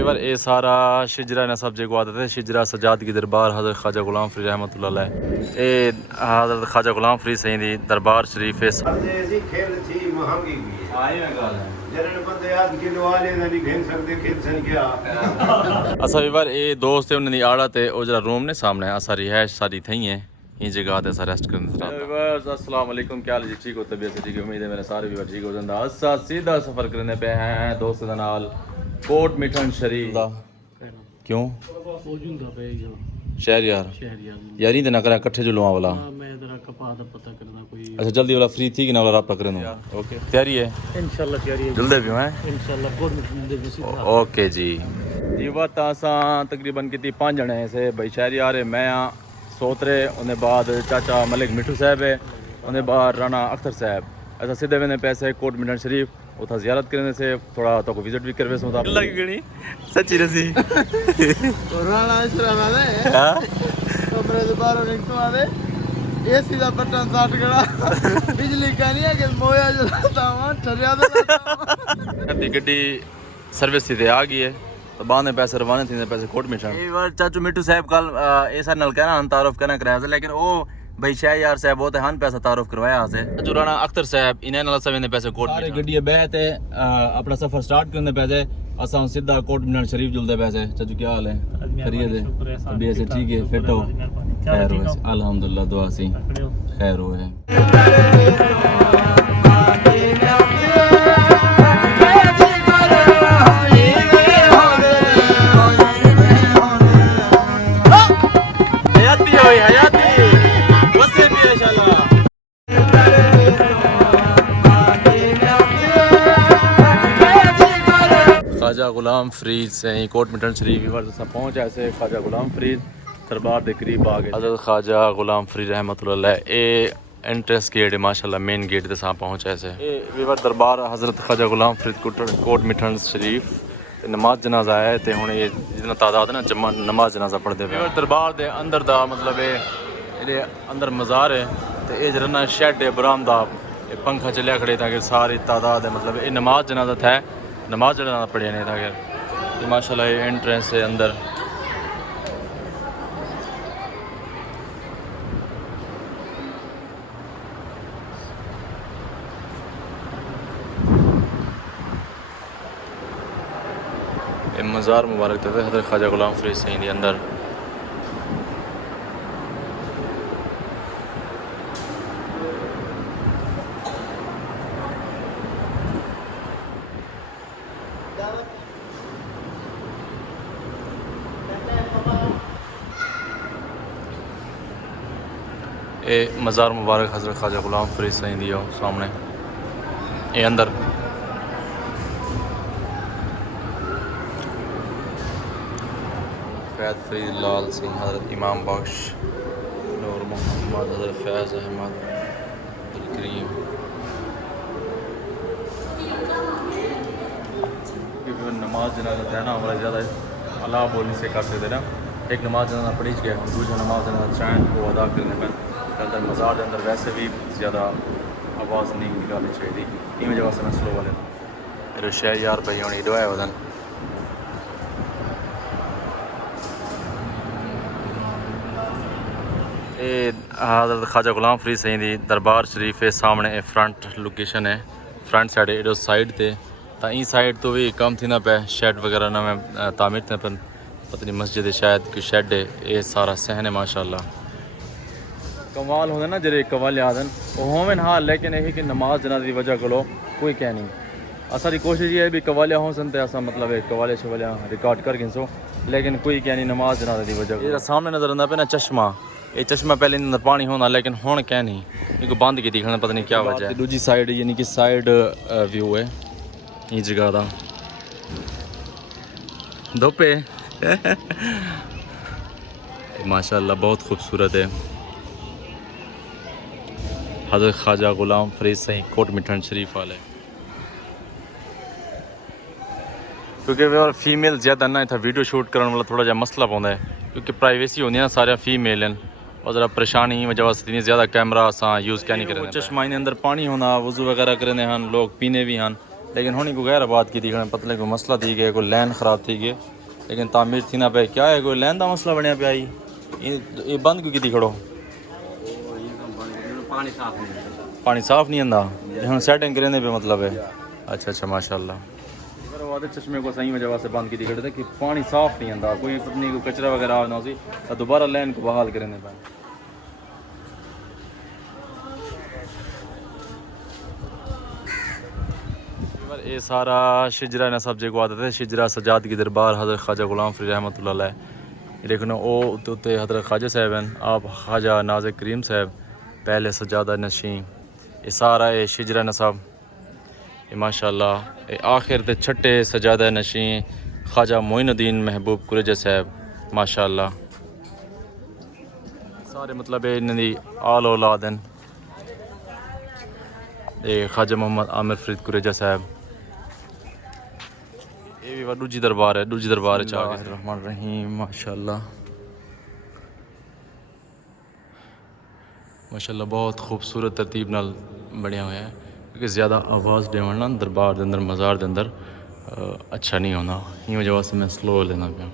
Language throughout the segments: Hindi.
बार ये सारा शिजरा ने सब जगह आते थे। शिजरा सजाद की दरबार हज़रत ख्वाजा गुलाम फरीद रहमतुल्लाह अलैह, ये हज़रत ख्वाजा गुलाम फरीद सही दी दरबार शरीफ है। असा भी बार ये दोस्त है उन्होंने आड़ा थे वो जरा रूम ने सामने असा रिहाइश सारी थी है ये जगह ते असा रेस्ट करने। अस्सलाम वालेकुम, क्या हाल जी? ठीक हो? तबीयत ठीक है? उम्मीद है मेरे सारे भी ठीक हो जाता। असा सीधा सफ़र करने पे हैं दोस्त के नाल कोट मिठन शरीफ। क्यों शहर यार यार ही ना करा कट्ठे जो लुआ वाला। अच्छा जल्दी वाला फ्री थी कि ना वाला रब पकड़े दूँ। ओके तैयारी है इंशाल्लाह, तैयारी है, जल्दी भी हैं इंशाल्लाह। ओके जी जी बात असा तकरीबन कितनी 5 जने से भाई शहर यार है। मैं सोतरे उन्हें बाद चाचा मलिक मिठू साहब है, उन्हें बाद राना अख्तर साहब। ऐसा सीधे मैंने पैसे कोट मिठन शरीफ उथा ज़ियारत करने से थोड़ा तो को विजिट भी करवे सो था लगी गणी सच्ची रसी राणा शराना दे हां कमरे दे बाहर निकलवा दे एसी दा बटन साट गड़ा बिजली का नहीं है कि मोया जलाता हूं ठरिया दे दी गड्डी सर्विस से आ गई है तो बाद में पैसे रवाने थे पैसे कोट मिठन। एक बार चाचू मिठू साहब कल ऐसा नल कहना तारुफ करना कराया था लेकिन वो भाई शाह यार साहब बहुत हन पैसा तारुफ करवाया से जो राणा अख्तर साहब इन्हें नाल सब ने पैसे कोट सारे गड्डी बैठ है अपना सफर स्टार्ट करने पैसे असा सीधा कोट मिठन शरीफ जुलदे पैसे। चाचू क्या हाल है? खैरियत है? अभी ऐसे ठीक है फिट हो? खैर हो अल्हम्दुलिल्लाह दुआ सी खैर हो है। ख्वाजा गुलाम फरीद से कोट मिठन शरीफ पहुँच ऐसे ख्वाजा गुलाम फरीद दरबार के करीब आ गए। हज़रत ख्वाजा गुलाम फरीद रहमतुल्लाह अलैह ये एंट्रेंस गेट है माशाल्लाह मेन गेट के साथ पहुँच ऐसे ये दरबार हज़रत ख्वाजा गुलाम फरीद कोट मिठन शरीफ नमाज जनाजा है तो हूँ ये जितना तादाद है ना जमा नमाज जनाजा पढ़ते पे दरबार के अंदर का मतलब ये अंदर मज़ार है तो ये जरा शेड है बरामदा पंखा चलिया खड़े ताकि सारी तादाद है मतलब ये नमाज जनाजा था नमाज जनाजा पढ़े नहीं था ये माशाल्लाह ये एंट्रेंस है अंदर। ये मज़ार मुबारक थे हज़रत ख्वाजा गुलाम फरीद सही के अंदर। ये मज़ार मुबारक हज़रत ख्वाजा गुलाम फरीद सही दिया सामने ये अंदर। फैज़ फरीद लाल सिंह हज़रत इमाम बख्श नूर मोहम्मद हज़रत फैज़ अहमद करीम। नमाज जनाजा है ना हमारा ज़्यादा अल्लाह बोलने से कर सकते ना एक नमाज जनाजा पढ़ी गया दूसरा नमाज जनाजा चैन को अदा करने पर अंदर मज़ार के अंदर वैसे भी ज़्यादा आवाज़ नहीं निकालनी चाहिए इवें जगह से मैं स्लो वाले मेरे शहर यार भाई होनी डोया वदन ये हज़रत ख्वाजा गुलाम फरीद सही दी दरबार शरीफ है सामने फ्रंट लोकेशन है फ्रंट साइड एडो साइड ते तो ई साइड तो भी कम थी ना पे शेड वगैरह ना में तामीर थे पर पता नहीं मस्जिद है शायद कोई शेड है ये सारा सहन है माशाल्लाह। कमाल होंगे ना जरे कवाल आदन वो होवन हाँ लेकिन यही कि नमाज जनाजे की वजह को कोई कह नहीं असारी कोशिश ये है भी कवालिया हो सन असा मतलब कवाले शवालिया रिकॉर्ड कर गिनसो लेकिन कोई कह नहीं नमाज जनाजे की वजह को। सामने नजर आता पे ना चश्मा ये चश्मा पहले अंदर पानी होना लेकिन हुण कह नहीं इनको बंद की दिखना पता नहीं क्या वजह है। दूजी साइड यानी कि साइड व्यू है ये जगह का धोपे माशाल्लाह बहुत खूबसूरत है। हज़रत ख्वाजा गुलाम फरीद सही कोट मिठन शरीफ वाले क्योंकि वे फीमेल ज़्यादा ना था वीडियो शूट करने वाला थोड़ा जहा मसला पौंदा है क्योंकि प्राइवेसी होंगी ना सारे फीमेल हैं और ज़रा परेशानी वजह वास्ते ज़्यादा कैमरा अस यूज़ क्या नहीं करें। चश्मा इन अंदर पानी होना वजू वगैरह करें हैं लोग पीने भी हैं लेकिन हुणी को गैर बात की थी पतले को मसला थी गया कोई लैन ख़राब थी गए लेकिन तामीर थी ना पे क्या है कोई लैन का मसला बनया पे आई ये बंद क्यों की खड़ो पानी साफ नहीं आंदा हम सेटिंग करेंगे पे मतलब है अच्छा अच्छा माशाल्लाह वादे चश्मे को सही वजह से बंद की खड़े थे कि पानी साफ नहीं आंदा कोई पत्नी को कचरा वगैरह ना सी दोबारा लैन को बहाल करेंगे पे ये सारा शिजरा नसब जो आदत है शिजरा सजाद की दरबार हज़रत ख्वाजा गुलाम फरीद रहमतुल्लाह अलैह लेकिन वो उत्ते हज़रत ख्वाजा साहब हैं आप ख्वाजा नाज़ करीम साहब पहले सजादा नशी ये सारा ये शिजरा नसब ये माशाल्लाह ये आखिर ते छठे सजादा नशी ख्वाजा मोइनुद्दीन महबूब कुरेजा साहब माशाल्लाह सारे मतलब इन्होंने आल औलाद हैं ये ख्वाजा मोहम्मद आमिर फरीद कुरेजा साहब ये भी दूजी दरबार है रहमान रहीम माशाल्लाह माशाल्लाह बहुत खूबसूरत तरतीब नाल बनया हुआ है क्योंकि ज़्यादा आवाज़ देवन ना दरबार के अंदर मज़ार के अंदर अच्छा नहीं होता ये वजह से मैं स्लो लेना पाया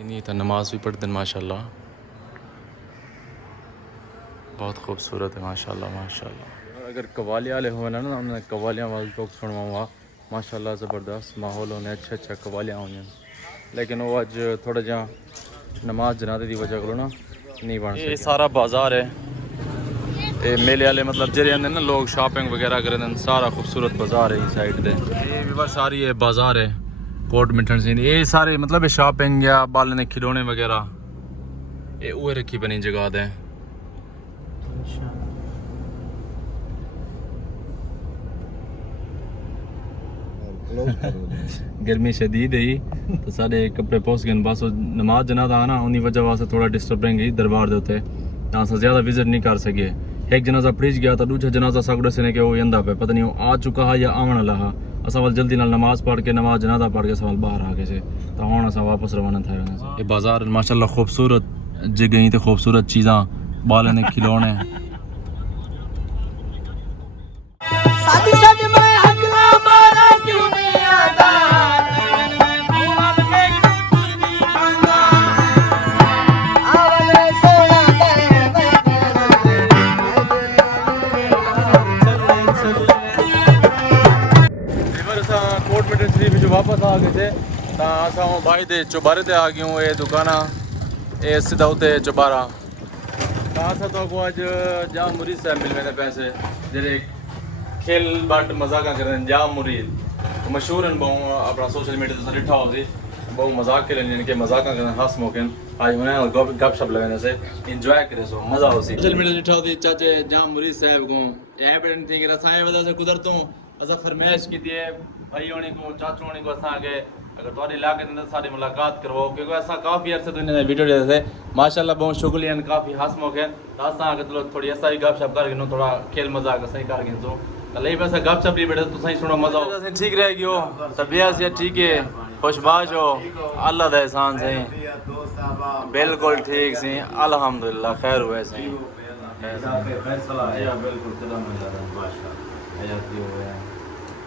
इन्हीं तो नमाज भी पढ़ते हैं माशाल्लाह बहुत खूबसूरत है माशाल्लाह माशाल्लाह अगर कवालिया वाले हो ना उन्होंने कवालियाँ वाले लोग सुनवाऊँगा माशाल्लाह ज़बरदस्त माहौल होने अच्छा कवालियाँ होंगे लेकिन वो अज थोड़ा जहाँ नमाज जनाते की वजह को ना नहीं बन ये सारा बाज़ार है ये मेले वाले मतलब जरिए आते ना लोग शॉपिंग वगैरह करें सारा खूबसूरत बाज़ार है इस साइड से ये भी बस सारी है बाज़ार है कोट मिठन सिंह ये सारे मतलब शॉपिंग या बाल ने खिलौने वगैरह ये वो रखी बनी जगह है गर्मी शदीद है तो सारे कपड़े पोस गए बस नमाज जनाजा आना उन्हीं वजह वास्ते थोड़ा डिस्टर्बिंग ही दरबार दे उत्ते तां अस ज़्यादा विजिट नहीं कर सके एक जनाजा पढ़ी गया तो दूसरा जनाजा सगड़े से ने कि वो यंदा पे पता नहीं वो आ चुका है या आवन वाला है असा वाल जल्दी नाल नमाज पढ़ के नमाज जनाजा पढ़ के सवाल बाहर आ गए से तो हुण असा वापस रवाना था ये बाजार माशाल्लाह खूबसूरत जगह तो खूबसूरत चीज़ा बाले ने खिलौने वापस आ गए थे तो असा भाई दे चौबारे ते आ गए हूँ ये दुकाना ये सीधा उते चौबारा तो असा तो को अज जाम मुरीद साहब मिल मैंने पैसे जेरे खेल बाट मजाक करें जाम मुरीद तो मशहूर हैं बहु अपना सोशल मीडिया से डिठा हो सी बहु मजाक के लिए इनके मजाक करें हंस मौके आज उन्हें गप शप लगाने से इंजॉय करे सो मजा हो सी सोशल मीडिया डिठा हो सी चाचे जाम मुरीद साहब को ये बेन थी कि रसाए वजह से कुदरतों असा फरमाइश की थी भाई होनी को चाचू होनी को असा के अगर थोड़े इलाके के अंदर सारी मुलाकात करवाओ क्योंकि ऐसा काफ़ी अर्से तो इन्हें वीडियो देते थे माशाल्लाह बहुत शुक्रिया काफ़ी हंस मौके तो असा आगे चलो थोड़ी ऐसा ही गप शप कर गिनो थोड़ा खेल मजाक सही कर गिन सो कल पैसा गप शप बैठे तो सही सुनो मजा हो ठीक रहेगी हो तबियत से ठीक है खुशबाश हो अल्लाह का एहसान सही बिल्कुल ठीक सी अल्हम्दुलिल्लाह खैर हुए सही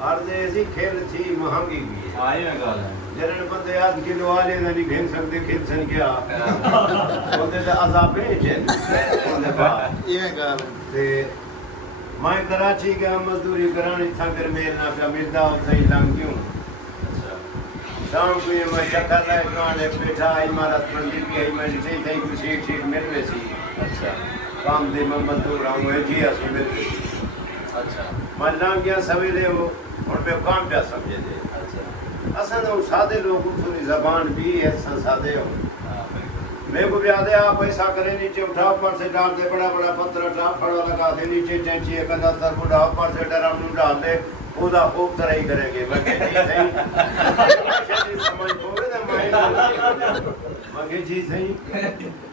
ऐसी खेल थी महंगी भी जरे बंदे आज किलो वाले नहीं खेल सकते खेल सन क्या बोलते तो अजाब है ये गल ते मैं कराची का मजदूरी करानी था कर मेल ना पे मिलता सही लंग क्यों शाम को ये मैं चक्कर लाए गाने बैठा इमारत मंदिर की मैं सही सही कुछ ठीक मिल रही थी अच्छा काम दे मैं मजदूर आऊं जी असली मिल रही अच्छा मैं लंग गया सवेरे वो और पे काम पे समझे थे अच्छा असल में सादे लोग थोड़ी जबान भी ऐसा सादे हो मेरे को भी आदे आप ऐसा करें नीचे उठा ऊपर से डाल दे बड़ा बड़ा पत्थर उठा पड़ा लगा दे नीचे चेंची एक अंदर सर बुढ़ा ऊपर से डरम डाल दे खुदा खूब तरह ही करेंगे मगे जी सही समझ पोगे ना माइंड मगे जी सही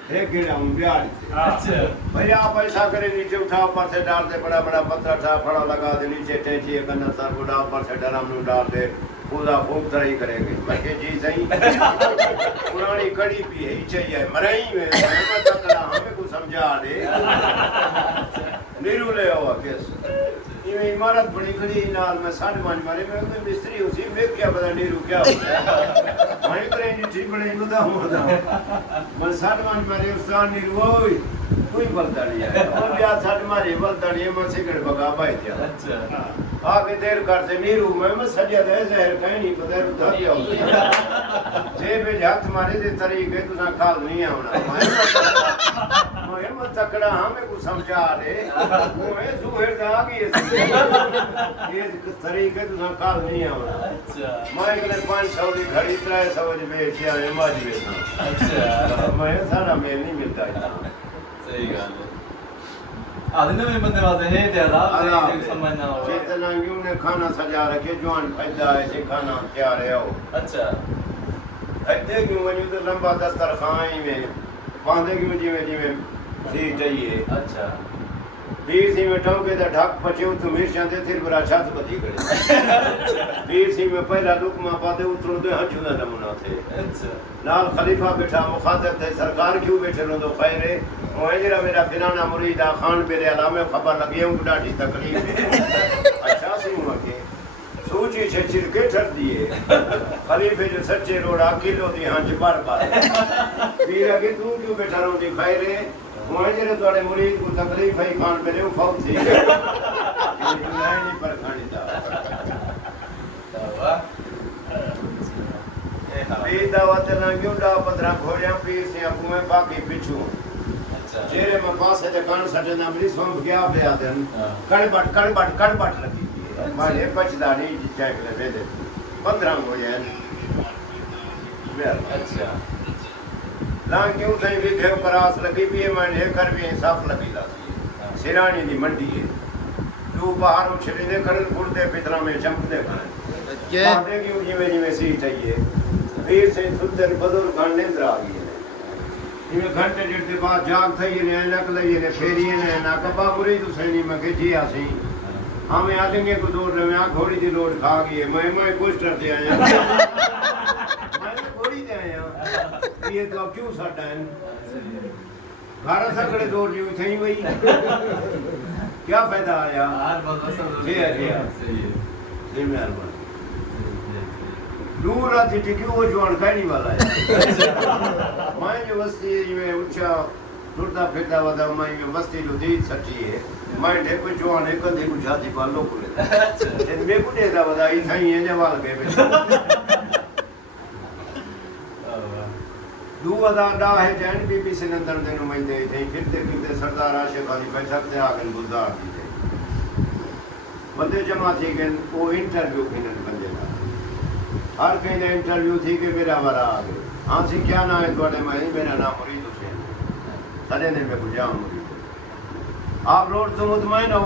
एक गिराऊं बिहार अच्छा भाई आप ऐसा करें नीचे उठा ऊपर से डाल दे बड़ा बड़ा पत्थर उठा पड़ा लगा दे नीचे चेंची एक अंदर सर बुढ़ा ऊपर से डरम डाल दे पूरा खूब तरह करेंगे मैं के जी सही पुरानी कड़ी भी है चाहिए मरई में मैं तकड़ा हमें को समझा दे नीरू ले आओ केस ये इमारत बड़ी खड़ी नाल में साढ़े पांच मारे मैं कोई मिस्त्री उसी में क्या पता नीरू क्या होता है मैं करे जी ठीक बड़े बता होता मैं साढ़े पांच मारे उस्ताद नीरू ओए कोई बलदा नहीं है और भी आज साढ़े मारे बलदा नहीं है मैं सिगरेट भगा पाए थे अच्छा आगे देर करते नीरू मैं सजा दे जहर कहीं नहीं पता रुदा दिया होता जे पे हाथ मारे दे तरीके तुसा खाल नहीं आना मैं मत तकड़ा हमें को समझा दे मैं सुहेर दा गई ये तरीके तुसा खाल नहीं आना अच्छा मैं इकने 500 की घड़ी 300 की बेच आए माज बेचना अच्छा मैं सारा मेल नहीं मिलता सही गल है आदमी में बंदे वास्ते है ज्यादा समझना होगा चेतना यूं ने खाना सजा रखे जवान फायदा है जे खाना तैयार है हो अच्छा ऐसे क्यों वजू तो लंबा दस्तरखान में बांधे क्यों जीवे जीवे सी चाहिए अच्छा वीर सिंह में टोके दा ढक पचे तो मिर्चां दे थिर बरा छत बदी करे वीर सिंह में पहला लुकमा पादे उतरो दे हंचू दा नमूना थे अच्छा नाल खलीफा बैठा मुखातब थे सरकार क्यों बैठे रहो खैर है ओए जरा मेरा फिलाना मुरीद खान पे अलामे खबर लगी हूं डाटी तकलीफ है अच्छा सी हुआ के सोची छे चिरके ठर दिए खलीफे जो सच्चे रोड़ा किलो दी हंच बार बार वीर आगे तू क्यों बैठा रहो दी खैर है ओए जरा तोड़े मुरीद को तकलीफ है खान पे ले फौज से नहीं पर खानी था वाह दावत ना क्यों डा 15 घोड़ियां पीर से अबू में बाकी पिछू चेहरे में पासे ते कान सटे ना बड़ी सोंप गया पे आते कड़बट लगी मारे पछदा नहीं चेक ले दे 15 हो जाए अच्छा ला क्यों सही भी घेव करास लगी भी है मैं लेकर भी इंसाफ लगी लाती सिरानी दी मंडी है तू बाहर उछली दे खड़े फुलते पितरा में चमकते खड़े बातें क्यों जीवे जीवे सी चाहिए वीर से सुंदर बदल खान निंद्र आ गई इमे घंटे डेढ़ के बाद जाग थई ने नक लई ने फेरी ने ना कबा बुरी तो सही मैं के जी आसी हमें आदमी को दौड़ रहे मैं घोड़ी दी लोड खा गई मैं पोस्टर दे आया मैं घोड़ी दे आया ये तो क्यों साडा है घर सगड़े दौड़ रही थई वही क्या फायदा आया यार बस जी सही है जी मेहरबानी दूर आती थी क्यों वो जवान कहने वाला है मैं जो वस्ती में ऊंचा टुरता फिरता वादा मैं जो वस्ती जो दी सच्ची है मैं ढेको जवान है कंधे को छाती पालो को ले मैं को देता वादा ई थई है जवाल के बेटा दू वादा डा है जैन बीबी से नंदन देनु मैं दे थे फिरते सरदार आशिक अली बैठक से आगन गुलजार दी थे बंदे जमा थी गए वो इंटरव्यू के बंदे हर कहीं ने इंटरव्यू थी कि मेरा वाला आ गए हाँ सी क्या नाम है थोड़े मैं मेरा नाम मुरीद हुसैन सड़े ने मैं बुझा मुरीद आप रोड तो मुतमईन हो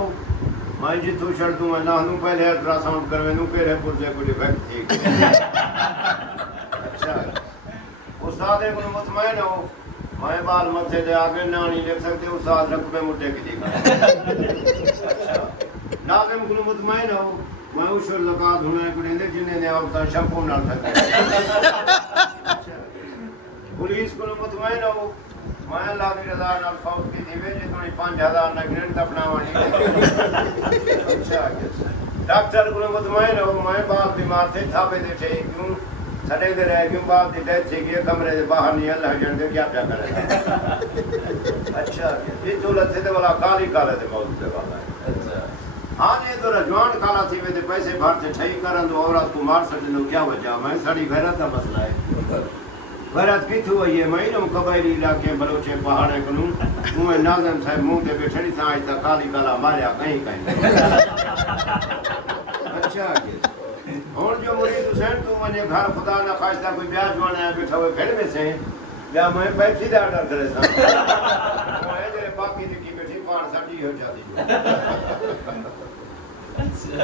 मैं जितू चढ़ दूँ मैं नहा दूँ पहले अल्ट्रासाउंड करवे दूँ पहले पुरजे को डिफेक्ट थी अच्छा उस्ताद को मुतमईन हो मैं बाल मथे दे आगे ना नहीं देख सकते उस्ताद रकबे मुट्ठे की दिखा अच्छा नाज़िम को मुतमईन हो मैं उशर ज़कात हुने को देंदे जिन्हें ने आवता शैम्पू नाल थके पुलिस को मुतमईन हो मैं अल्लाह की रज़ा नाल फौत की थी वे जितनी 5000 ना गिरन दफनावानी अच्छा डॉक्टर को मुतमईन हो मैं बाप बीमार थे थापे दे थे क्यों सड़े दे रहे क्यों बाप दी डेथ थी कि कमरे से बाहर नहीं अल्लाह जान के क्या क्या करे अच्छा ये दौलत थे वाला काली काले दे मौत दे वाला अच्छा हाँ ये तो जवान काला थी वे पैसे भरते ठही करन तो औरत को मार सकते क्या वजह मैं साड़ी गैरत का मसला है गैरत किथु वही है मैं ना कबायली इलाके बलोचे पहाड़े कनु मुंह नाज़म साहब मुंह ते बैठड़ी था आज तक काली काला मारिया कहीं अच्छा और जो मुरीद हुसैन तू मुझे घर खुदा ना खास्ता कोई ब्याह जवान आया बैठा हुए घर में से या मैं बैठी दा ऑर्डर करे सा मैं जरे बाकी की बैठी पान साडी हो जाती अच्छा